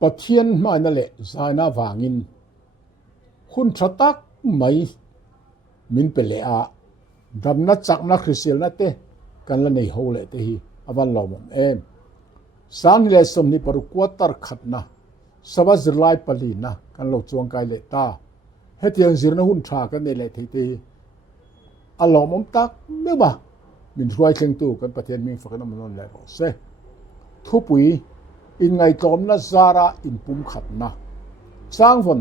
ปะเทียนมานั่นแหละสายหน้าวางินคุณชะตักไม่มินเปเลอาดำนัดจักนักคริสเตียนนั่นเตกันละในโฮเลเตฮีอวันลอมสารนิเลสมนิปรุกวตรขัดนะสวัสดิ์ไลปลีนะกันโลจวงไกเลตาเฮตียงจิรนหุ่นชากันในเลเทตีอัลลอฮ์มุมตักไม่บ้ามินช่วยเชิงตู้กันประเทศมิงฝักน้ำมันนเลยเสทุปุยอินไงตอมนะซาระอินปุ่มขัดนะสร้างฝน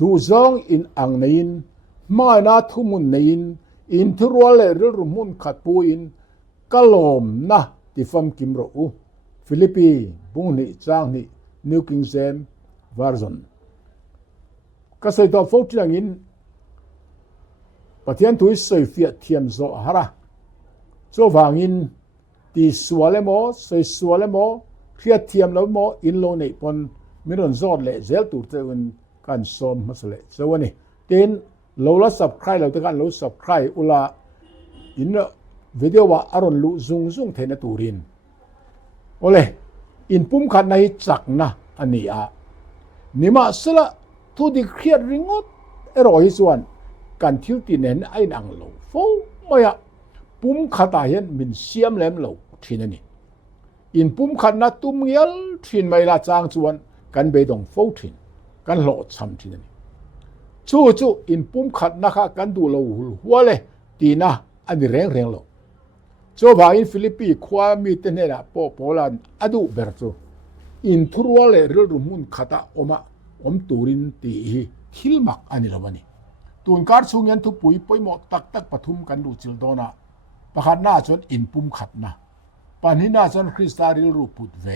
ดูจงอินอังเนินไม่นาทุมุนเนินอินทุรัวเลเรื่องมุนขัดปูอินกลมนะที่ฟังกิมโรอูฟิลิปปีบุงนี่จางนี่นิวคิงเซมวาร์ซอนก็ใส่ตัวฟูที่อย่างอินประเทศทุยใส่เฟียเทียมโซฮาระโซวางอินที่สัวเลโมใส่สัวเลโมเฟียเทียมแล้วโมอินโลนี่ปนมิรอนซอดเละเซลตูเตวินการซ้อมมาสเลเซวันนี้เต็นเราละสับใครเราต้องการเราสับใครอุลาอินวิดีโอว่าอารมณ์ลุซุงเทนตูรินโอเลอินปุ่มขัดในจักนะอันนี้นิมาสละทุดิเครียดริงอดรอยส่วนการทิวติเนนไอ้นางโลฟูไม่ปุ่มขัดเห็นมินเสียมเล่มโลทีนั่นนี่อินปุ่มขัดนัดตุ้มเงี้ยทีนไม่ละจางส่วนกันไปตรงฟูทีนกันโหลดซ้ำทีนั่นนี่จู่อินปุ่มขัดนะคะกันดูโลหัวเลยตีนะอันนี้เร่งโลโจบาอินฟิลิปปีความมีเตเนล่ะโปแลนด์อดูเบร์โตอินทุรัวเลเรื่องมุนขัดอมตูรินตีฮิลมักอันนี้ละวันนี้ตูนการสูงยันทุปุยปอยหมดตักปฐุมกันดูจิลโดนะประคันหน้าจนอินปุ่มขัดนะปานนี้หน้าจนคริสตาริลรูปุดเว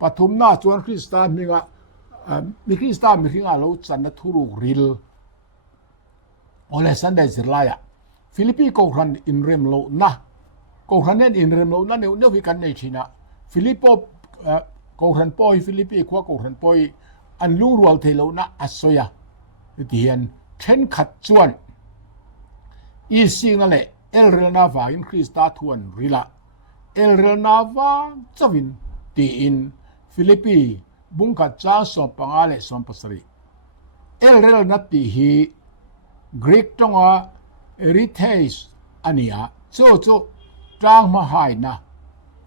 ปฐุมหน้าจนคริสตามีคริสตามีขิงอาลูจันนทุรุริลโอเลสันเดซิลายะฟิลิปปีโกรันอินเรมโลนะโกรันเนนอินเรมโลนั่นเนี่ยวิกันในชีนะฟิลิปโปโกรันปอยฟิลิปปีขวาโกรันปอยอันลูรัวเทโลนะอัสโซยาเดียนเทนขัดจวนอีสิงนั่นแหละเอลเรนาวาอินคริสตาทวนริลาเอลเรนาวาจวินตีอินฟิลิปปีบุงขัดจ้าสอบปังอาเลสอมปัสรีเอลเรนนัตตีฮีกรีกตงอาริเทสอันนี้โจจางมาหายนะ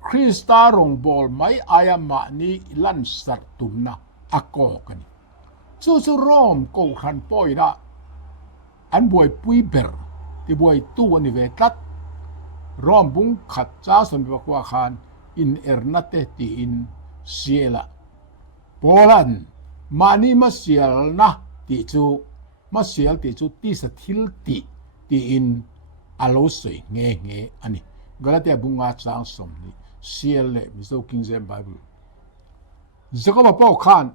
คริสตารงบอลไม่อายามานีลันสัตตุมนะอากอกันจู่รอมกูขันป่อยนะอันบวยปุยเบอร์ที่บวยตู้อันนี้เวทัดรอมบุงขัดจ้าสมบัติว่าขานอินเอร์นัตเตตีอินเซียละโปแลนด์มานีมาเสียลนะติจูมาเสียลติจูที่สถิลตีอินอาโลเซเงอันนี้ก็แล้วแต่บุงอาจางสมนี่เสียลเลยมิโซคิงเซมไบเบิลจะก็มาป้อขาน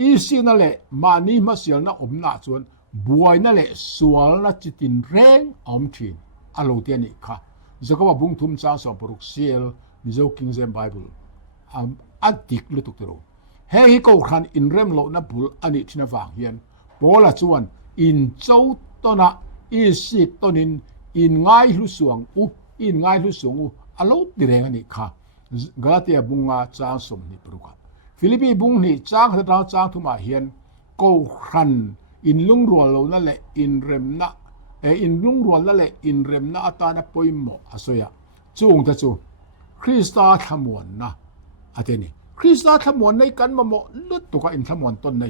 อีสินั่นแหละมานี่มาเสียนะอมนาจวนบวยนั่นแหละสวลนะจิตินแรงอมทินอโลเตียนี่ค่ะจะก็ว่าบุงทุมจางสมปรุกเสียลมิโซคิงเซมไบเบิลอันติกลุตุกตโรเฮฮิโกขันอินเรมโลนะบุลอันนี้ที่น่าฟังเฮียนโปละจวนอินเจ้าตนะอีสิตนินอินง่ายลุสวงอินง่ายลุสวงอโลติเรงอันนี้ค่ะกลาเตียบุงอาจางสมนี่ปรุกฟิลิปปีบุงนี่จางหัดจางทุมาเฮียนโกขันอินลุงรัวโลนั่นแหละอินเรมนะอินลุงรัวนั่นแหละอินเรมนะอัตานะปอยโมอสยาจูงตะจูคริสตาธมวนนะอาเทนี่คริสตาธมวนในกันมาโมลุตุกอินธมวนต้นใน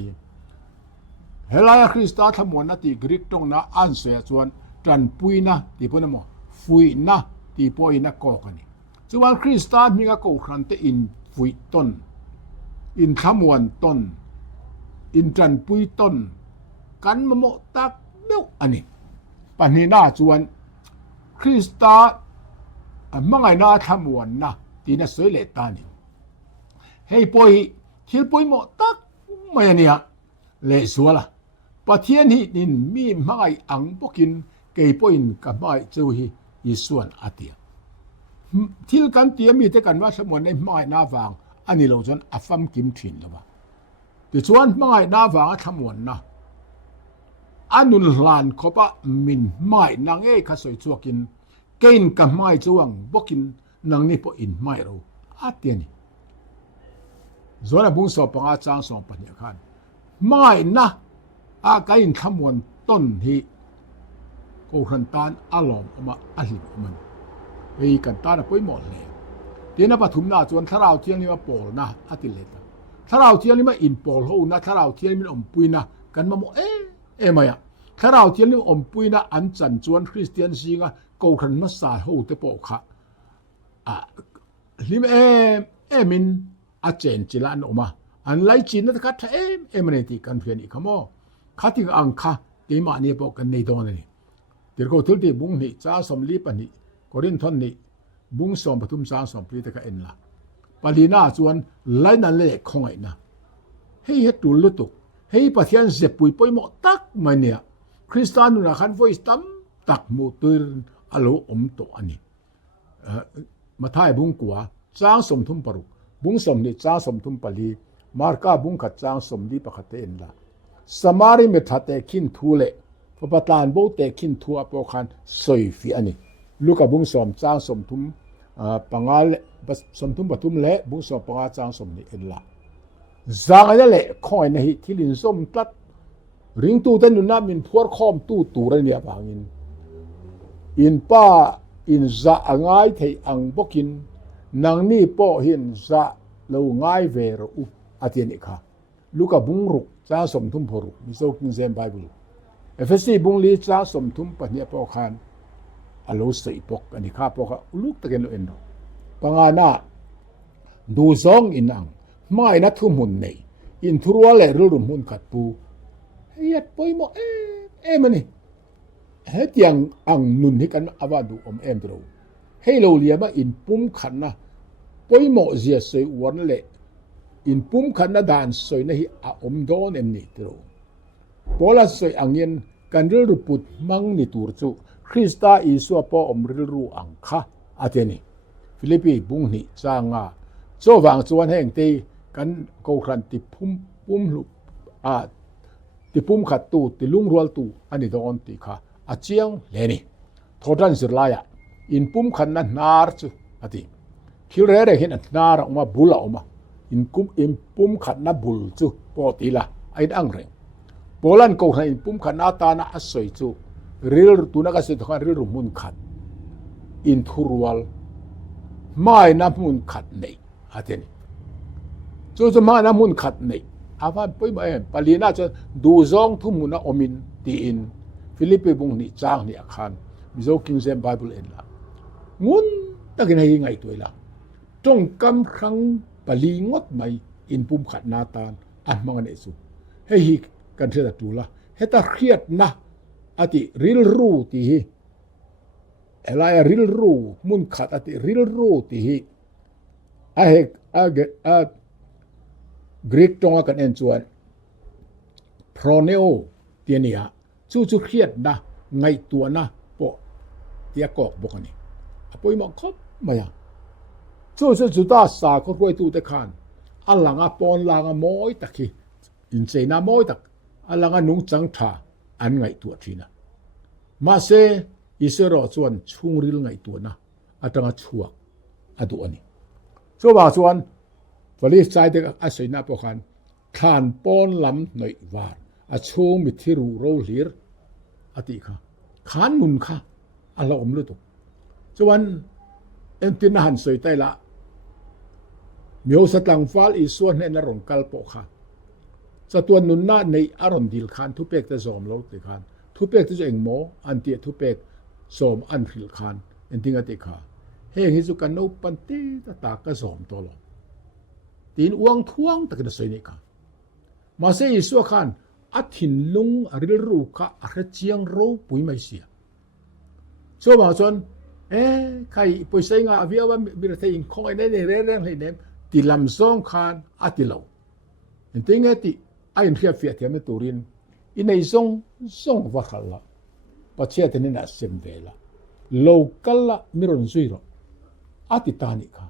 เฮลายคริสตาธมวนนะที่กรีกตรงนะอันเสียจวนจันปุยนะที่พนโมฟุยนะที่ปอยนะกอกันนี่จวนคริสตามีกะโกขันเตอินฟุยต้นอินขมวนต้นอินจันปุยต้นกันมะโมตักเบี้ยวอันนี้ปัญหาหน้าจวนคริสตามังไงนาขมวนนะตีน่ะสวยเลตานี่ให้ปอยทิลปอยโมตักไม่เนี่ยเลสัวละปะเทียนหินินมีมังไงอังปกินเกยปอยนกับไม่เจ้าหิอีส่วนอาเตียทิลกันเตียมีแต่กันว่าสมวนในมังไงนาวางอันนี้เราจนอัฟฟัมกิมทินแล้วว่าแต่ส่วนไม่น่าวางทำวนนะอันนุนลานเขาปะมินไม่นางข้าสวยชัวกินเกณฑ์กับไม่จวงบกินนางนี่พออินไม่เราอาเตียนี่ zona bung so panga chang som pania khan mai na a kain thamon ton hi ko khan tan alom ama ahim man ei kan ta na poi mo le tena pathum na chuan tharau thiang ni ma pol na atileta tharau thiang ni ma in pol ho na tharau thiang min om puina kan ma mo e maya tharau thiang ni om puina an chan chuan Christian singa ko khan ma sa ho te po kha a lim min a chen chila an oma an lai chin na ka tha ne ti kan phian I khamo khating ang kha te ma ni po kan nei don ni tir ko thul ti bung ni cha som li pa ni korin thon ni bung som pathum sa som pri te ka en la palina chuan lai na le khongai na hei he tu lu tu hei pathian ze pui poi mo tak mai ne Christian na khan voice tam tak mu tur alo om to ani mathai bung kwa chang som thum paru bung som ni cha som thum pali marka bung khat chang som li pakhate en la samari me thate kin thule papatan bo te kin thua po khan soi fi ani luka bung som chang som thum pangal som thum patum le bung som panga chang som ni en la zang ale le khoi na hi thilin som tlat ring tu ten na min phuar khom tu ra nia bangin in pa in za angai thei ang bokin nang ni po hin za lo ngai ve ro u atiani kha luka bung ru cha som thum phoru mi so king zem bible FSC bung li cha som thum pa nia po khan alo sei pok ani kha po kha uluk taken lo en pangana du zong in ang mai na thu mun nei in thurwa le ru mun khat pu yat poi mo mani he tiang ang nun hi kan awadu om em tro hello liama in pum khan na poi mo zia sei won le in pum khan na dan soi na hi a om don em ni tro pola soi angin kan ru put mang ni tur chu Krista isu po om ril ru ang kha ateni Philippi bung ni changa cho wang chuan heng te kan ko khan ti pum lu ti pum khat tu ti lung rual tu ani don ti kha a chiang leni thodan zirlaya in pum khan na nar chu ati khilre re hin nar ma bula ma in pum khat na bul chu po ti la ai ang reng polan ko khan in pum khan na ta na asoi chu ril tu na ka se khan ril mun khat in thurwal mai na mun khat nei ateni chu ma na mun khat nei avan poi ma palina cha du zong thu muna omin ti in Philippi bung ni chang ni akhan mizo king zem bible en la ngun takin hi ngai toila tong kam khang pali ngot mai in pum khat na tan an mang ne su he hi kan thela tu la heta khiat na ati ril ru ti hi elaya ril ru mun khat ati ril ru ti hi a Greek tonga kan en chuan proneo tiania chu khiat na ngai tua na po tia kok bokani apoi ma khop maya chu ta sa ko roi tu te khan alanga pon langa moi takhi in cheina moi tak alanga nung chang tha an ngai tu thina ma se isero chuan chungril ngai tu na atanga chuak adu ani so ba chuan Valis chai de a soina po khan khan pon lam noi war a chung mi thiru ro hlir ati kha khan mun kha ala om lu tu chuan entin han soi tai la mio satlang fal I suan ne na rong kal po kha cha tuan nun na nei aron dil khan thu pek te zom lo te khan thu pek te eng mo an ti thu pek som an phil khan enting ati kha he hi chu kan no pan te ta ka zom to lo tin uang thuang takin soi ni ka ma se isu khan a thin lung aril ru kha a chiang ro pui mai sia so ma chon kai poisai nga aviawa mi re in khong ai ne re re le ne ti lam song khan a ti lo enting ati ai in fia tiam turin in ei song wa khala pa che te na sem vela local la miron zuiro ati tani kha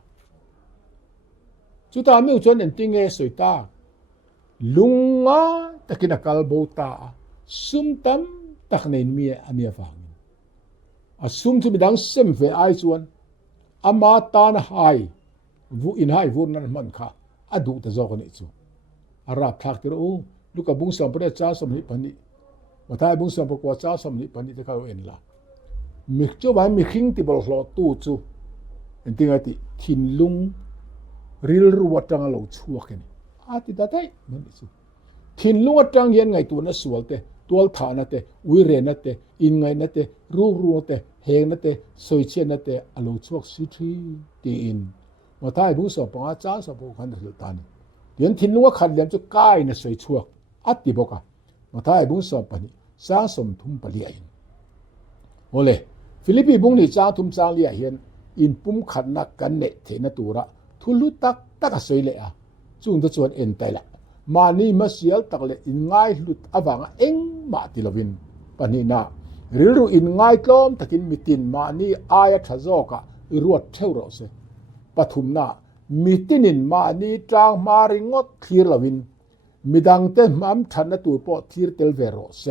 chuta meu chon en tinge soita lunga takina kalbo ta sumtam taknein mi ania fang asum tu midang sem ve ai chuan ama ta na hai vu in hai vu nan man kha อดุตะจอกนี่จูอาราบทักติโอลูกบุงสอมประจ้าสมนิปนิมาทายบุงสอมประกวจ้าสมนิปนิตะเขาเอ็นละมิจูบายมิคิงติบลอตูจูเอ็นติงอติทินลุงริลรัวจังเราชัวกันอาติตาไตมันจูทินลุงจังเย็นไงตัวนั้นสวลเตตัวฐานนั่นเตวิเรนันเตอินไงนั่นเตรูเตเฮงนั่นเตสวยเชียนนั่นเตอโลชัวสิทีตีอินมาทายบุงสอมประจ้าสมบุคันสุลตานเดี๋ยวทินลุงขัดเลี้ยงจะใกล้น่ะสวยชัวอัติบอกะมาทายบุงสอมปนิสร้างสมทุมปลีอินโอเลฟิลิปปีบุงนี่จ้าทุมจ้าเลียเฮียนอินปุ่มขันนักกันเนเทนตัวระทุลุตักสวยเลยอ่ะจุงตะจวนเอ็นไตละมานี่มาเสียลตักเลยอินง่ายลุดอวังเอ็งมาติลวินปนินาริรูอินง่ายกลมตะกินมิตินมานี่อายะทะโจกะรวดเท่าเราเสปฐุมนามิตินินมานี่จางมาริงดคลีรลวินมิดังเตมัมทันนตัวปอทีร์เตลเวโรเซ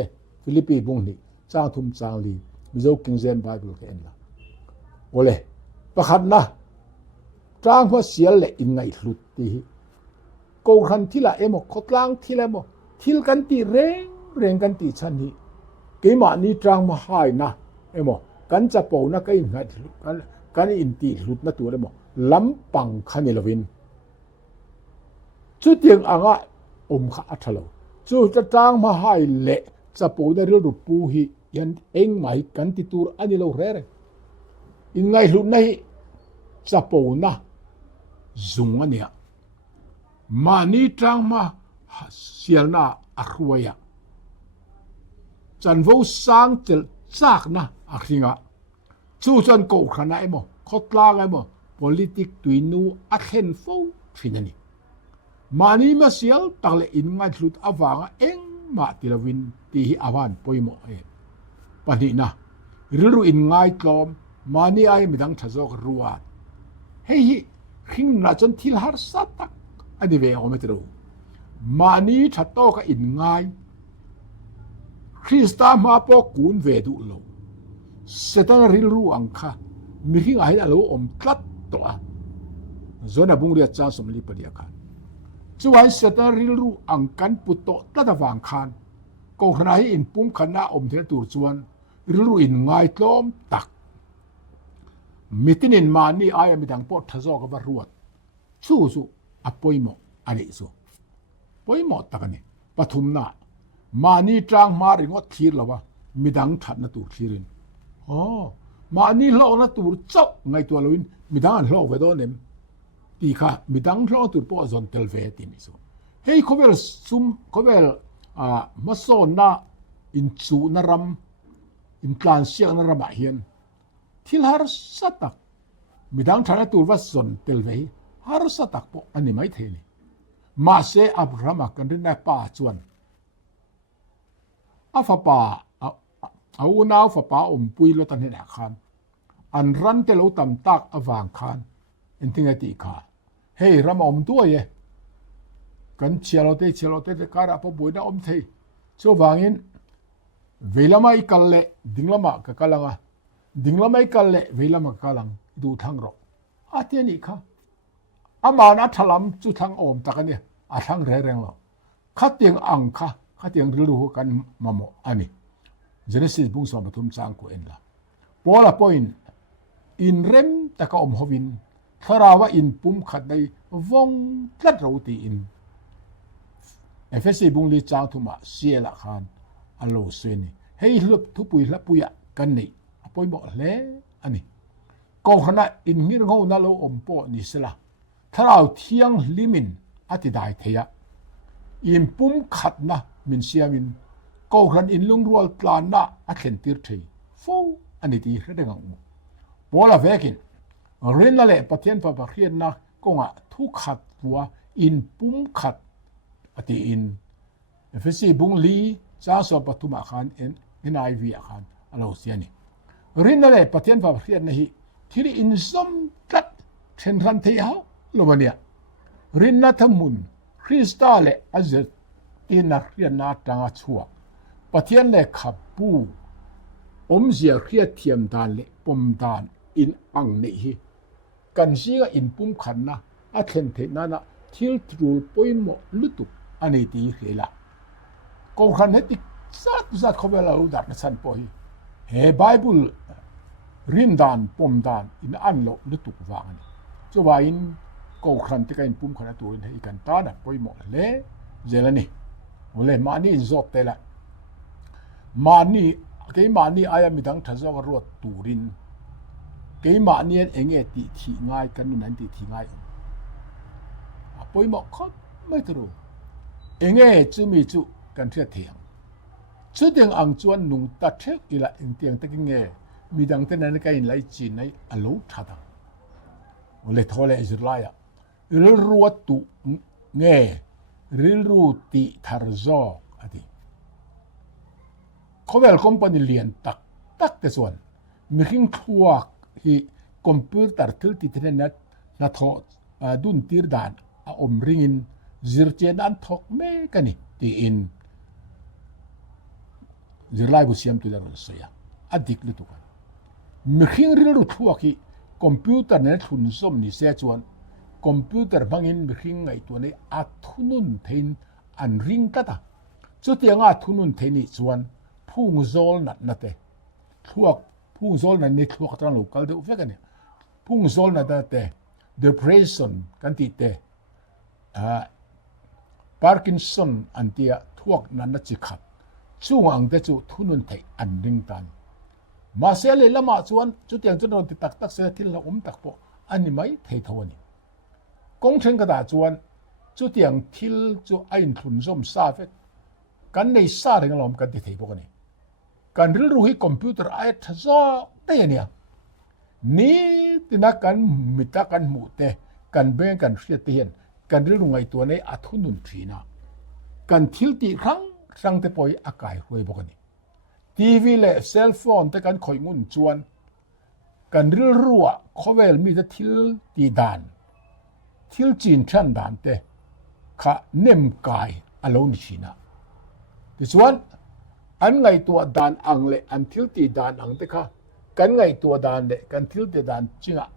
ฟิลิปปีบุงนี่จ้างทุมจ้างลีมิโซกิงเซนไบเบิลเอ็นละโอเลประคันนะจ้างว่าเสียเลอินไงหลุดตีโกขันที่ละเอโมขดลางที่ละโมทิลกันตีเร่งกันตีชันนี้เกมานี่จ้างมาหายนะเอโมกันจะปูนะกันไงกันอินตีหลุดนะตัวเลยโมลำปังคันเอลวินจุดเดียงอ่างอมข้าอัฐโลจู่จะจ้างมาให้เละจะปูได้เรื่องรูปูฮียันเองไม่กันติตูอันนี้เราเร่อินไงหลุดในจะปูนะจุงอันเนี้ยมานี่จ้างมาเสียนะอักวยะจันวูสังเจลจากนะอักสิงะจู่จันโกขนาดไอ้โมขดลางไอ้โมpolitik tuinu akhen fo finani mani masial takle inga thlut awanga eng ma tilawin ti hi awan poimo e pani na riru in ngai tlom mani ai midang thazok ruat hei hi khing na chon thil har satak ani ve ometro mani thatto ka in ngai Krista ma po kun ve du lo setan riru angkha mi hi ai alo om tlatตัวจนบุงเรียจ้าสมลีปดียกันจวนเสตริลูอังกันปุตโตตัดวางคันก็ขณะอินปุ่มขณะอมเทตูจวนริลูอินง่ายต้มตักมิตินินมานี่อายมิดังปอดทะจอกบรวดสู้อปอยโมอันนี้สู้ปอยโมตักนี่ปฐุมนามานี่จางมาริงอดทีละวะมิดังถัดนตูทีรินอ๋อมานี่โลกนตูจบไงตัวลุนมิดังโลกเวดอนิมตีค่ะมิดังโลกตัวปอจนเทลเวตินิสูเฮ้ยเขาเวลซุมเขาเวลมาโซนน่ะอินซูนารมอินทรานเซียนารมเฮียนที่ฮาร์สัตักมิดังฐานะตัววัสนเทลเวฮาร์สัตักปออันนี้ไม่เทนี่มาเซอับรามักกันเรื่องป่าจวนอาฟป่าเอาหน้าฝาป่าอมปุยแล้วตันเห็นอาคารอันรันเตลูตัมตักอวางคานอินทิงติขาเฮ้ยรำอมตัวเย่กันเชียร์เราเตะการะพบุยน่าอมเทชัววางอินเวลาไม่กัลเล่ดิ่งละมากักลังดิ่งละไม่กัลเล่เวลามากัลังดูทางรออาเทียนี่ค่ะอามานัทลัมจุทางอมตะกันเนี่ยอาทางแรงเราขัดเตียงอังค่ะขัดเตียงรู้กันมาโมอันนี้Genesis บุ้งสอบปฐุมจางกูเอ็นละพอละพอยน์อินเร็มตะกอมฮวินทาราว่าอินปุ่มขัดได้วงตัดเราตีอินเอฟเอซีบุ้งลีจางทุมาเสียละคานอัลโลเซนีเฮ้ยลุบทุปุยละปุยกันนี่พอยบอกเลยอันนี้ก็ขณะอินฮิรงเอานั่นเราอมปอนี่สิละถ้าเราเที่ยงลิมินอธิดายเทียอินปุ่มขัดนะมินเสียมินก็รันอินลุงรัวปลาหน้าอัดเข็นตีร์ทีฟูอันนี้ที่เรื่องของพอละเวกินเรียนนั่นแหละประเทศพระประเทศนะก็งะทุกขัดตัวอินปุ่มขัดอติอินเอฟซีบุงลีจ้าสอบปฐุมอาคารเอ็นไอวีอาคารอะไรเสียนี่เรียนนั่นแหละประเทศพระประเทศนี่ที่อินสมตัดเช่นรันเทียโลมาเนี่ยเรียนนัทมุนคริสตัลและอัจฉริอินนักเรียนนาตังชัวประเทศเล็กขับปูอมเสียเครียดเทียมดานเล็กปมดานอินอังนี่กันเสียอินปุ่มขันนะอาเทนเทนั่นนะ ทิลทรูปอยหมอลุตุอันนี้ตีเฮละก็คันเฮติซัดเขาเวลาอุดักสันปอยเฮไบเบิลริมดานปมดานอินอันโลลุตุวางนี่จะว่าอินก็คันที่กันปุ่มขนาดตัวให้กันตานะปอยหมอเล่เจลนี่โอเลมานี่จบเตละมานี่เกยมานี่อายามิดังทะซอกรวดตูรินเกยมานี่เองติทีง่ายกันนั่นติทีง่ายปอยหมอครับไม่ตรูเองจุมีจุกันเทียเถียงชุดเดียงอังจวนนุ่งตัดเทกอีละเองเตียงตะกิงมีดังเต้นนั้นกันไหลจีนในอโลทัดโอเลทอเลอิสราเอลริลรัวตุริลรูติทาร์ซออดีเขาเวลคอมพานีเลียนตักแต่ส่วนมีขิงทัวที่คอมพิวเตอร์ทิลติเทนเน็ตนาทอดุนตีร์ดานอมริงินจิรเจนันทอกเมกันนี่ตีอินจิรไลบุษยามตุดารุนเสียอดีกลุตุกันมีขิงริลรูทัวที่คอมพิวเตอร์เน็ตหุ่นส้มนี่เสียจวนคอมพิวเตอร์บางอินมีขิงไงตัวนี้อัทุนุนเทนอันริงกันตาจุดที่อัทุนุนเทนี่จวนผู้งโซลนัดเตทัวผู้งโซลนัดนี่ทัวกตรังลูกกันเดือดเฟกันเนี่ยผู้งโซลนัดเต depression กันติเตParkinson อันเดียทัวนั้นนัดจิขัดช่วงอังเตจุทุนุนเทอันริงตันมาเสียเลยละมาจวนจุดอย่างจุดเราติดตักเสียที่เราตักปออันนี้ไม่เททวนี่กงเชงกระดาจวนจุดอย่างที่จุไอ้ทุนส้มซาเฟกันในซาเรื่องเรากันติเทปกันนี่กันเรื่องรู้ให้คอมพิวเตอร์ไอ้ทัศน์เตเนี่ยนี่ที่นักกันมิตรกันหมู่เตกันเบ่งกันเสียเตียนกันเรื่องไงตัวในอัทุนุนทีนะกันทิลตีครั้งสังเตปอยอากาศหวยบอกนี่ทีวีและเซลโฟนแต่กันคอยงุนจวนกันเรื่องรัวเขาเวลมีแต่ทิลตีดานทิลจีนชันดานเตข้าเนมกายอารมณ์ชีนะที่ส่วนอันไงตัวดานอังเลอันทิลตีดานอังเตค่ะกันไงตัวดานเลกันทิลตีดานจริงอ่ะ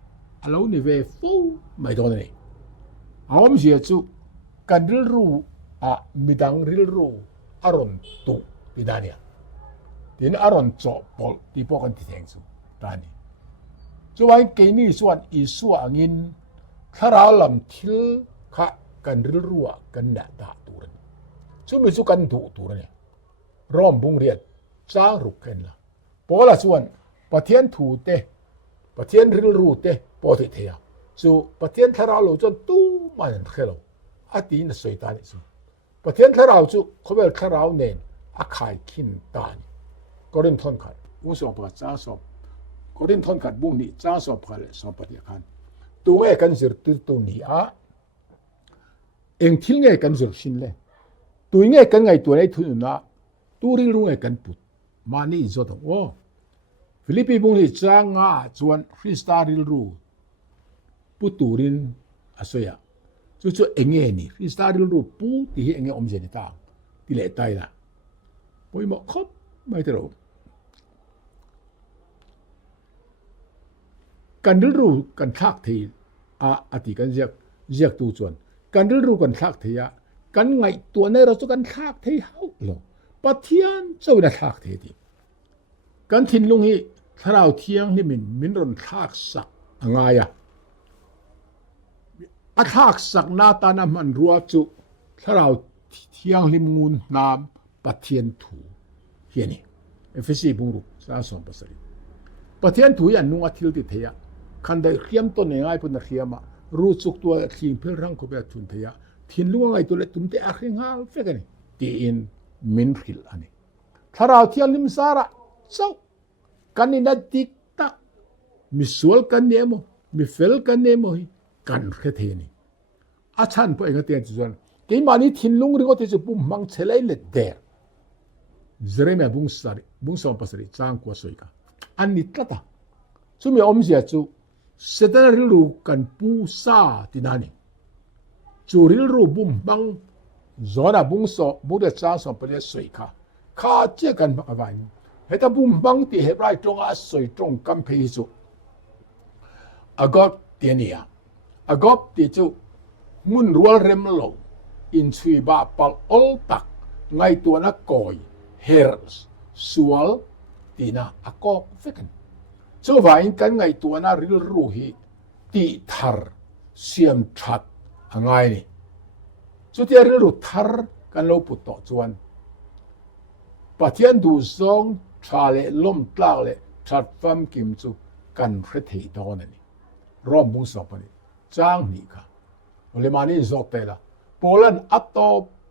อารมณ์นี่เวฟูไม่โดนเลยเอาไม่เสียจุกันริลรูมีดังริลรูอารมณ์ตุปีดานี่ทีนี้อารมณ์จ่อปอลที่พวกกันที่แทงสุดานี่จวนเกนี่ส่วนอีส่วนงินถ้าเราลำทิลข้ากันริลรูกันหน้าตาตัวนี้ช่วยมีสุกันดูตัวนี้ร่อมบุงเรียนจ้างรุกกันละพอละส่วนปะเทียนถูเตปะเทียนริลรูเตปอติเทียso ประเทศทาราวจนตู้มันเขลอาตีนสวยตานี่สุประเทศทาราวจุเขาเป็นทาราวเนนอาขายขินตานี่ก็เริ่มทนขัดวุ้งสอบกับจ้าสอบก็เริ่มทนขัดบุ้งนี่จ้าสอบกันเลยสอบปฏิคันตัวเอกันสิร์ตัวนี้เองทิ้งเอกันสิร์ชินเลยตัวเอกันไงตัวไหนทุนนะตัวริลุงเอกันปุดมานี่จดโอ้ฟิลิปปินส์บุ้งนี่จ้างจวนฟรีสไตล์ริลูปุตูรินอาศัยจุดเองนี่ฟรีสไตล์รูปูที่เองอมเจนิตาที่เละตายละพออีหมอครบไม่ตรงการรู้กันทักทีอาทิกันเรียกตัวจวนการรู้กันทักทีกันไงตัวในเราจะกันทักทีเขาหรอปะเทียนจะเป็นทักทีดีกันทิ้งลงให้ถ้าเราเที่ยงนี่มินรอนทักสักง่ายทักสักหน้าตาน้ำมันรัวจุถ้าเราเที่ยงลิมงูนน้ำปะเทียนถูเฮียนี่FSC บุรุษสาสมภาษาปะเทียนถูยันนุ่งอาทิตย์ติเทียคันได้เขียมต้นง่ายปุ่นเขียมารู้สุกตัวทิ้งเพื่อรังเขาไปทุนเทียทิ้งลุงไงตัวเล็กตุ้มเตะอาขิงหาเฟกันนี่ตีอินมินฟิลอันนี้ถ้าเราเที่ยงลิมสาระเจ้ากันนี่นัดติ๊กตักมิสวลกันเนี่ยมั้งมิเฟลกันเนี่ยมั้งกันแค่เท่านี้อาจารย์พวกเองก็เตียนจุดนั้นที่มานี่ทิ้งลุงเรื่องที่จะปุ่มมังเชลัยเล็ดเดอร์จะเริ่มบุ้งสอมภาษาจางกว่าสวยกันอันนี้ตัดช่วงมีอมเสียจูเสด็จริลูกันปูซาที่นั่นนี่จูริลูบุ้มบังจอน่ะบุ้งสอบุ้งเด็ดจางสอมภาษาสวยกันข้าเจ้ากันอะไรเหตุบุ้มบังที่เหตุไรตรงอาศัยตรงกันเพย์จูอากาศเตียนี่อากาศที่จู มุนรัวเรมโลอินซุยบาปัลอลตักไงตัวนักกอยเฮร์สสวลตีน่าอากอกเฟกันโซวาอินกันไงตัวน่าริลรูฮีตีทาร์เสียมชัดไงนี่สุดที่ริลรูทาร์กันโลปุตโตจวนปะเทียนดูซองชาเลล้มตลากเลยชัดฟัมกิมจูกันเรทีดอนนี่รอมบุงสอบนี่จ้างนี่ค่ะเลยมานี่จอกเตละโปแลนด์อัตโต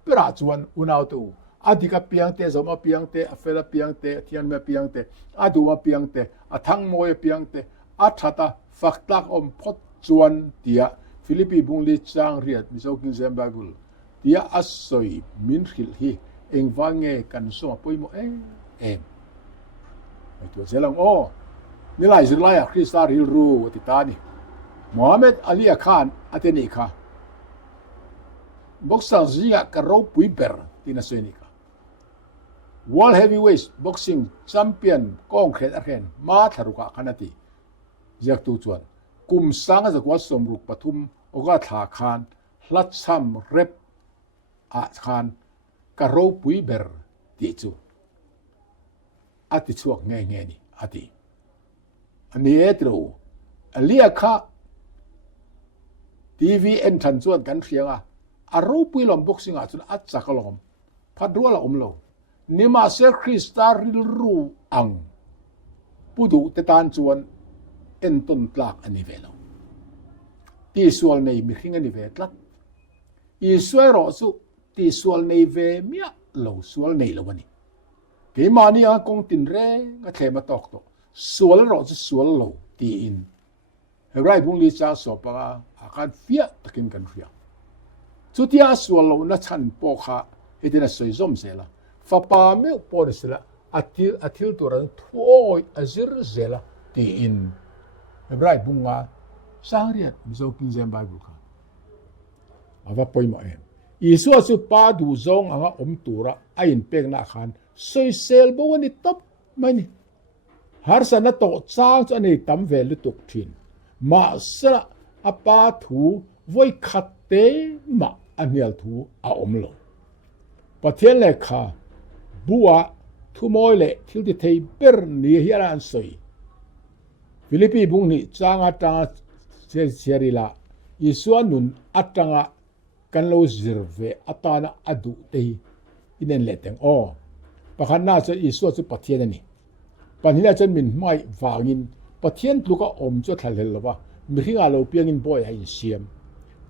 ปราจวนอุณาตูอาดิกาเปียงเตสมาเปียงเตอเฟลาเปียงเตเทียนมาเปียงเตอาดูมาเปียงเตอาทังโมยเปียงเตอาชัตาฟักตักอมพดจวนเตียฟิลิปปีบุงลิจางเรียดมิโซกินเซมบาบุลเตียอัสซอยมินขิลฮีเองฟังเงกันสมาปุยโมเอ็มไอตัวเซลังโอนี่ไลซิไลอะคริสตาริลรูวติตานี่มูฮัมหมัดอาลีอาคานอาเตนิคาboxer ziga karo puiper tinasenika world heavyweight boxing champion kongkhet arhen ma tharuka khanati jak tu chuan kum sanga zakwa somruk pathum oga tha khan hlatcham rep a khan karo puiber ti chu ati chuak nge nge ni ati ani etro alia kha tvn than chuan kan riangaอารมณ์ปุยลมบ็อกซิ่งอาจจะอัดจักรลมพัดรัวละลนิมาเซคริสตาริลรูอังปุดุเตตานจวนเอ็นตุนปลากอันนี้เวลตีส่วนในมีขิงอันนี้เวลัดอีส่วนรอสุตีส่วนในเวมีอะเหลาส่วนในละวันนี้เกมานี่อ่ะคงตินเร่ก็เทมาตอกโตส่วนรอสุส่วนเหลาตีอินเฮไรบุงลิจาสอบปะอาการเฟียตะกินกันเฟียสุดที่อาส่วนเราหน้าชั้นปอกฮะเห็นแต่สวยส้มเสียละฟ้าป่าไม่ปอดเสียละอาทิลตัวนั้นทั่วอาซิรเสียละตีอินเมื่อไรบุงว่าสังเรียนมิโซกินเซมบายบุกค่ะอาว่าปอยมาเองอีส่วนสุดป้าดูซองอ่ะอมตัวละไอ้อินเป็กนักขันสวยเซลบัวนี่ตับไม่นี่หาสันนัตโตจ้างจะนี่ตั้มเวลุตุกทินมาสละอาป้าถูไว้ขัดเตมาอันเดียลทูอาอมโลประเทศเลขาบัวทุ่มอยเล่ที่ที่ไทยเปิร์นี่ฮิรันสวยฟิลิปปีบุงนี่จ้างอัตราเสียริลาอิส่วนนุนอัตรากันโลซิร์เวอัตราอดุเตยอินเนเลตังอ๋อปะคันน่าจะอิส่วนสุประเทศนี่ปัจจุบันจะมีไม่ฝางินประเทศลูกก็อมจะทะเลแล้วว่ามีที่เราเพียงอินบ่อยให้เสียม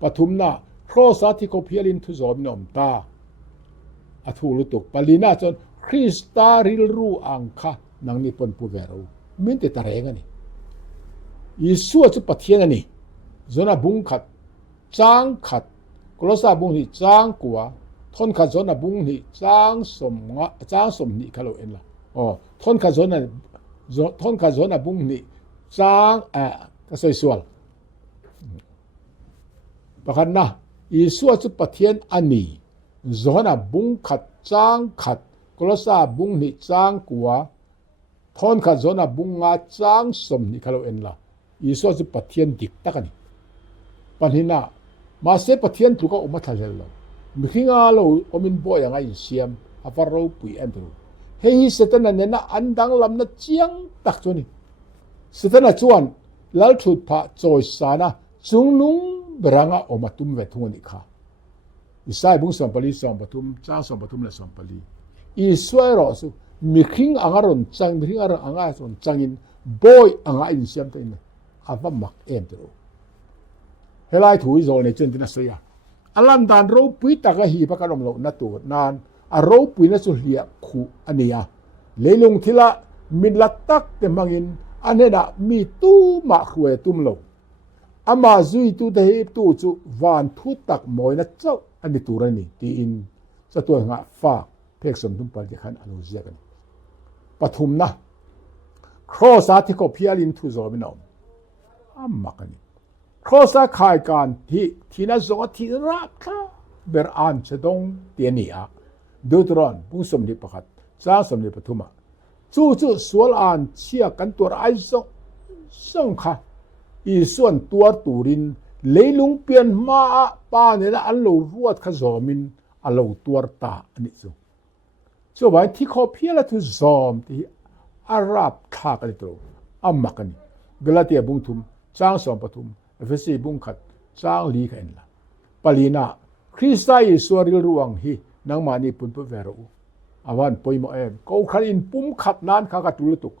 ปฐุมน่ะครอสที่เขาเพียรินทุจอมนอมตาอทูลุตุกปาลีน่าจนคริสตาริลรูอังคะนังนิปนปูเวรูมินเตตาเรงนี่ยิสุจุปะเทียนนี่จนบุงขัดจางขัดกลอสาบุงนี่จางกัวทนขัดจนบุงนี่จางสมนี่คาโลเอ็นละอ๋อทนขัดจนบุงนี่จางก็สวยสวยปะคันนะอีส่วนจุปะเทียนอันนี้จนบุงขัดจางขัดกลอสาบุงนี่จางกัวทนขัดจนบุงงาจางสมนี่คาโลเอ็นละอีส่วนจุปะเทียนดิกตะกันปัญหามาเสปะเทียนถูกก็ออกมาทะเลแล้วมีขิงอาโลอมินบ่ยังไงเสียมอาฟารูปุยเอ็นดูเฮ้ยเสตนั้นเนี่ยนะอันดังลำนั้นเจียงตักจนี่เสตนั้นชวนแล้วถูกพระจอยสานะจุงนุ่งเบรังอาออกมาตุ้มเวทุงนี่ค่ะอิสายบุ้งสมปลีสมปทุมจ้างสมปทุมและสมปลีอิสวยรอสุมีขิงอ่างารอนจังมีขิงอ่างารอนจังอินบ่อยอ่างอินเสียมตัวนี้อาว่ามักเอ็นดูเฮลัยถุยโซนในจนที่นั่นสุยาอัลลันดานรูปุยตากะฮีปะกันอมโลนัตัวนานอารูปุยนั่นสุเลียคูอันนี้อ่ะเลยลงทีละมินลัตตักเต็มมังอินอันนี้นะมีตู้มาขวยตุ้มโลอามาซุยตู้เทียบตู้จูวานทุตักมอยนัดเจ้าอันนี้ตัวนี้ที่อินจะตัวงะฝากเพกสมทุมปฏิขันอนุเซียกันปฐุมนะครอสาธิกพิอาลินทุโซมินอมอามักนี่ครอสาขายการที่น่าสงสัยที่รักค่ะเบอร์อันเชดงเตียนีอาดูตรอนบุ้งสมนิปขัดจ้าสมนิปฐุมะจู่สวลอันเชี่ยกันตัวไอซ์ส่งค่ะอีส่วนตัวตูริน leilung pian ma pa ne la an lo ruat kha zomin a lo tuar ta ani chu wai thi kho phiala thu zom ti arab tha ka to amakani galatia bung thum chang som pathum efesi bung khat chang li kha en la palina Krista Yesuaril ruang hi nangmani punpu vero awan poimo em ko khan in pum khat nan kha ka tulutuk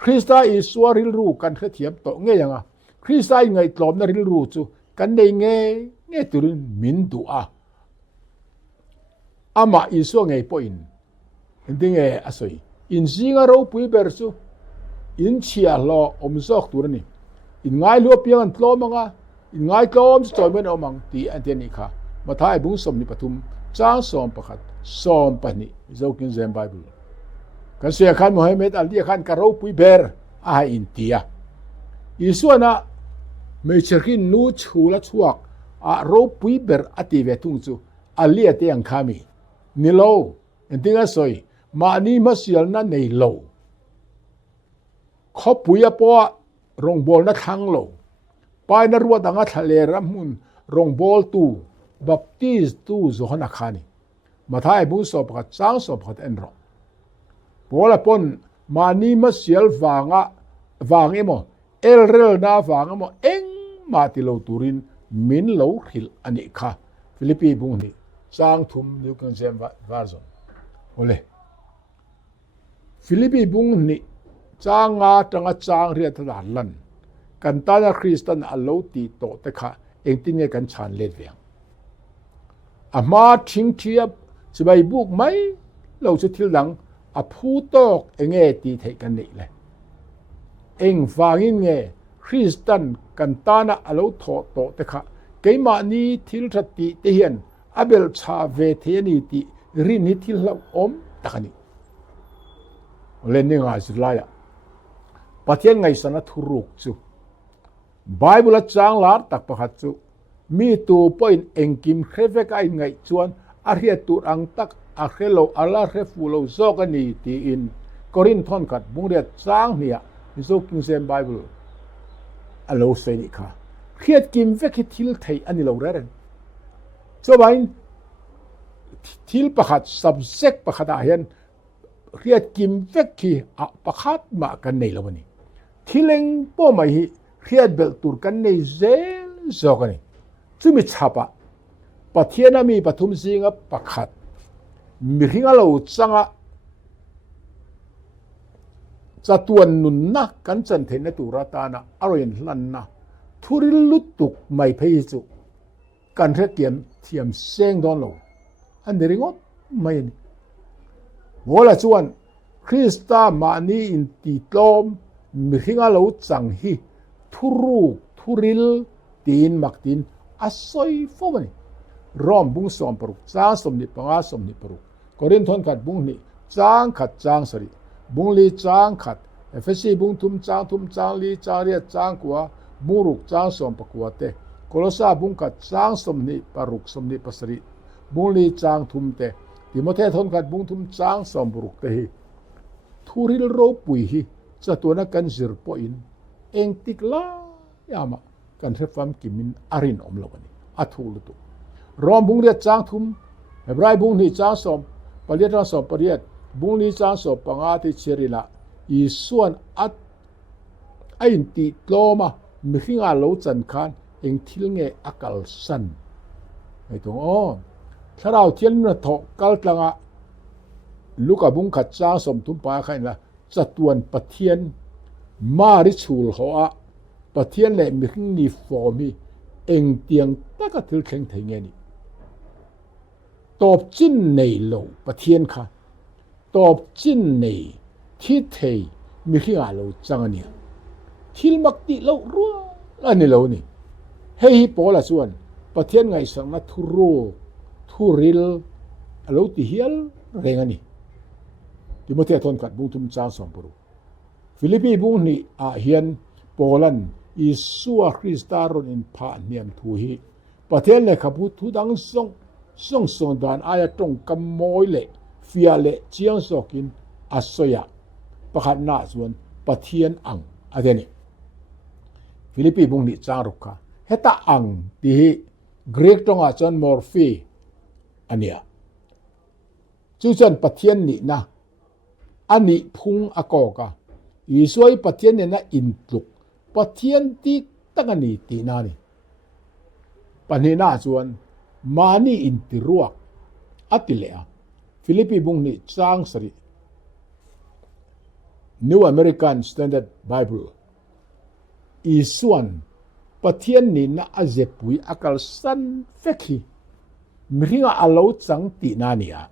Krista Yesuaril ru kan kha thiam to nge yanga Krista ngai tlom na ril ru chu kan nei nge turin min du a ama isu ngai poin endinge asoi in singa ro pui ber chu in chia lo omzok turani in ngai lo piang an tlomanga in ngai tlom stoimen omang ti anteni kha mathai bung som ni pathum chang som pakhat som pani zokin zem bible kan sia khan Mohammed ali khan ka ro pui ber a intia isuana me cherkin nu chula chuak a ro pui ber ati ve tung chu ali ate ang khami nilo endinga soi mani masial na nei lo kho puya po rong bol na thang lo pai na ruwa danga thale ramun rong bol tu baptize tu zohana khani mathai bu so pakhat chang so pakhat enro bola pon mani masial wanga emo elrel na wanga mo eng matilo turin min lo khil ani kha Philippi bung ni chang thum nu kan sem varzon ole Philippi bung ni changa tanga chang ria tha lan kan ta na Christian allo ti to te kha engtinge kan chan let veng ama thing thia sibai buk mai lo chu thil dang a phu tok enge ti thei kan nei le eng wangin nge Christian kan ta na allo tho to te kha keima ni thil thati te hian abel cha ve the ni ti rin ni thil lo om takani lening a silaya pathian ngai sana thuruk chu bible chang lar tak pakhat chu mi tu point engkim khevek ai ngai chuan a ria tur ang tak a khelo ala refulo zokani ti in Korinthon khat bungria chang nia zoking sem bible alo sei kha khiat kim vek thil thei ani lo ren so bain thil pakhat subject pakhat a hian khiat kim vek ki a pakhat ma kan nei lo ni thileng po mai hi khiat bel tur kan nei zel zokani chumi chapa pathiana mi pathum singa pakhat mi hinga lo changa chatuan nun na kan chan theina turata na aroin hlan na thuril lutuk mai phei chu kan re kiam thiam seng don lo an deringot mai ni wala chuan Krista mani in ti tlom mi hinga lo chang hi thuril tin maktin asoi fomani rom bung som paruk cha som ni panga som ni paruk Korinthon khat bung ni chang khat chang sari bung li chang khat efesi bung thum chang li chang ria chang kwa buruk chang som pakwa te Kolosa bung khat chang som ni paruk som ni pasari bung li chang thum te Timothy thon khat bung thum chang som buruk te hi thuril ro pui hi chatuna kan zir po in eng tikla yama kan refam kimin arin omlawani athulu tu rom bung ria chang thum hebrai bung ni chang som paliat ra som pariat bung li chang som panga ti cherila I suan at ain ti tloma mi hinga lo chan khan eng thil nge akal san ai to on tharau thian na tho kal tlanga luka bung khat chang som thum pa khain la chatuan pathian ma ri chul ho a pathian le mi hing ni formi eng tiang taka thil kheng thei nge ni top chin nei lo pathian kha top chin nei thi thei mi hinga lo changania thil makti lo ru ani lo ni hei pola chuan pathian ngai sang na thuril alo ti hial rengani Timothy thon kat bung tum chang som puru Philippi bung ni a hian Poland Isua Christaron in pha niam thu hi pathian le khapu thu dang song dan aya tong kam moi le fia le chiang sokin asoya pakhat na chuan pathian ang adeni Philippi bung ni chang rukha heta ang ti Greek tonga chon morphe ania chu chan pathian ni na ani phung akoka isoi pathian ne na intluk pathian ti tangani ti na ni panina chuan mani intiruak atilea Philippi bung ni chang sari New American Standard Bible isuan pathian ni na azepui akal san fekhi mringa alo chang ti na nia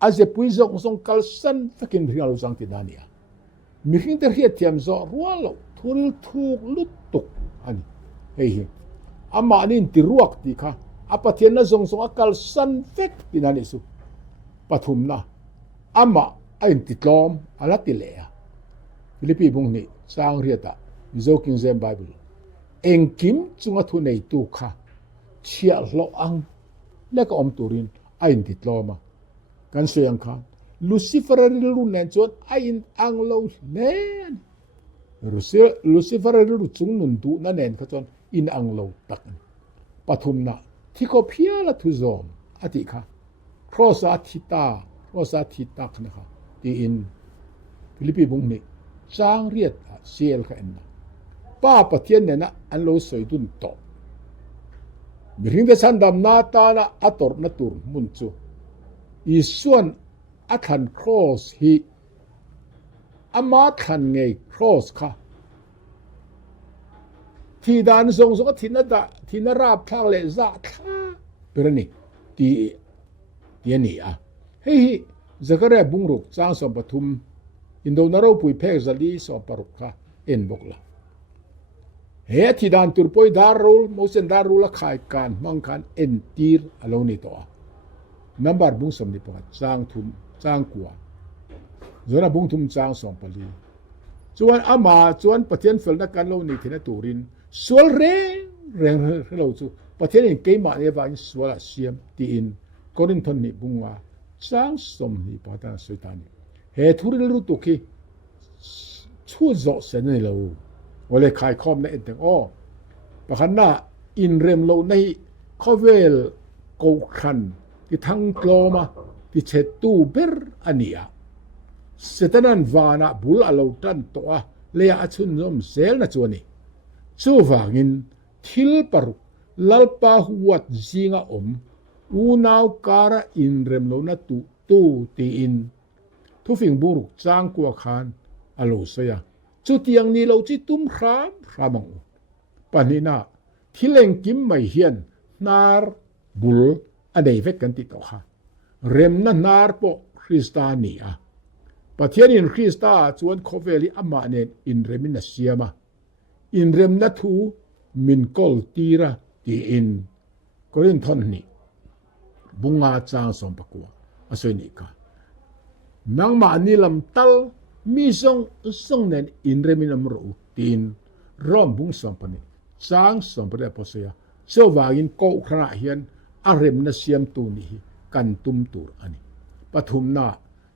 azepui zong kal san fekin mringa alo chang ti na nia mring ter hiat thiam zo rualo thuril thuk lutuk ani hei ama nin ti ruak ti kha apathian na zong akal san fek ti na ni su pathum na ama ain ti tlom ala ti le Philippi bung ni chang riata Mizo King James Bible engkim chunga thu nei tu kha chia lo ang le ka om turin ain ti tloma kan seyang kha Lucifer ru nen chon ain ang lo len Lucifer ru chung nun tu na nen kha chon in ang lo tak pathum na thiko phia la thu zom ati kha crossa thita khna kha ti in Philippi bung ni chang riat sel kha en pa pathian ne na an lo soi dun to mring de san dam na ta na ator na tur mun chu isuan athan cross hi ama than ngei cross kha thi dan zong thina rap thang le za tha perani ti ni a hei zakare bungruk chang som pathum indo naro pui phek zali so paruk kha en bokla he thi dan tur poi darul mosen darul la khai kan mang khan en tir aloni to number bung som ni pa chang thum chang kwa zona bung thum chang som pali chuan ama chuan pathian fel na kan lo ni thina turin sual reng hello chu pathian in keima ne wa in suala siam ti in korinthon ni bunga chang som ni pa ta soitani he thuril ru to ki chu zo sen ni lo ole khai khom na enteng o pakhanna in rem lo nei khovel ko khan ti thang kloma ti chetu ber ania setanan wana bul alo tan to a le a chun zom sel na chuani chu wangin thil paru lalpa huat zinga unaw kara in rem lo na tu ti in thu fing buruk chang kwa khan alo soya chu tiang ni lo chi tum khamang panina thileng kim mai hian nar bul adei vek kan ti to kha rem na nar po Kristania pathian in Krista chuan khoveli ama nen in remin siama in rem na thu min kol tira ti in Korinthon ni bunga chang som pakwa asoi ni ka nang ma ni lam tal mi song nen in remin amro tin rom bung som pani chang som pa aposya so wangin ko khra hian a rem na siam tu ni kan tum tur ani pathum na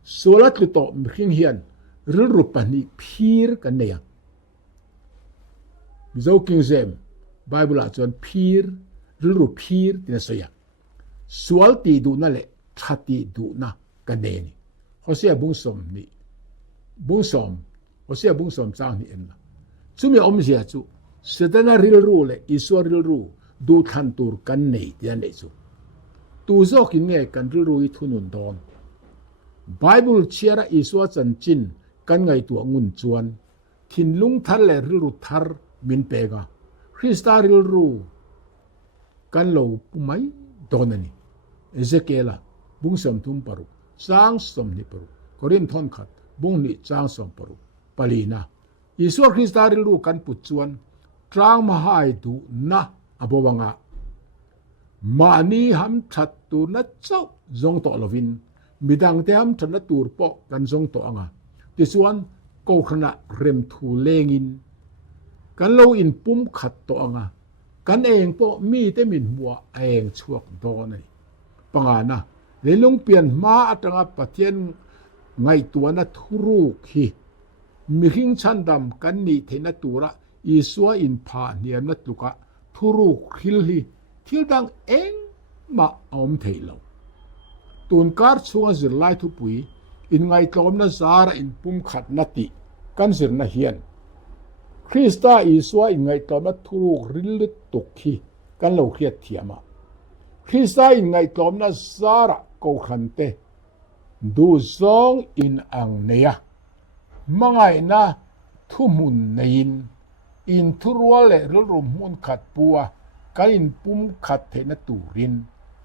solat lu to mkhing hian ril rupani phir kan ne ya Mizo King James Bible a chon phir ril ru phir tin soya sual ti du na le thati du na kan ne ni Hosea bung som ni Hosea bung som chang ni en la chumi om sia chu setana ril ru le iswa ril ru du than tur kan nei ti an nei chu tu zo kin nge kan ril ru I thunun don Bible chiara iswa chan chin kan ngai tu ngun chuan thin lung thar le ril ru thar min pega Krista ril ru kan lo pumai donani Ezekiel bung som tum paru chang som ni paru Korinthon khat bung ni chang som paru palina Iswa Krista ril ru kan put chuan trang mahai tu na abowanga mani ham that tu na chau zong to lovin midang te ham thana tur po kan zong to anga ti chuan ko khana rem thu lengin kan lo in pum khat to anga kan eng po mi te min bua eng chuak do nei pangana lelung pian ma atanga pathian ngai tuana thuru khi mi hing chandam kan ni thena tura iswa in pha niam na tuka thu ru khil hi thil dang eng ma om thei lo tun kar chunga zir lai thu pui in ngai tlom na zara in pum khat na ti kan zir na hian Krista Isua in ngai tlom na thu ru ril tuk khi kan lo khiat thiama Krista in ngai tlom na zara ko khante du zong in ang neya mangai na thu mun nein in thurwa le rum mun khat puwa kan in pum khat the na turin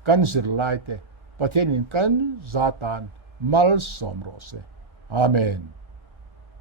kan zir lai te pathen in kan zatan mal som ro se amen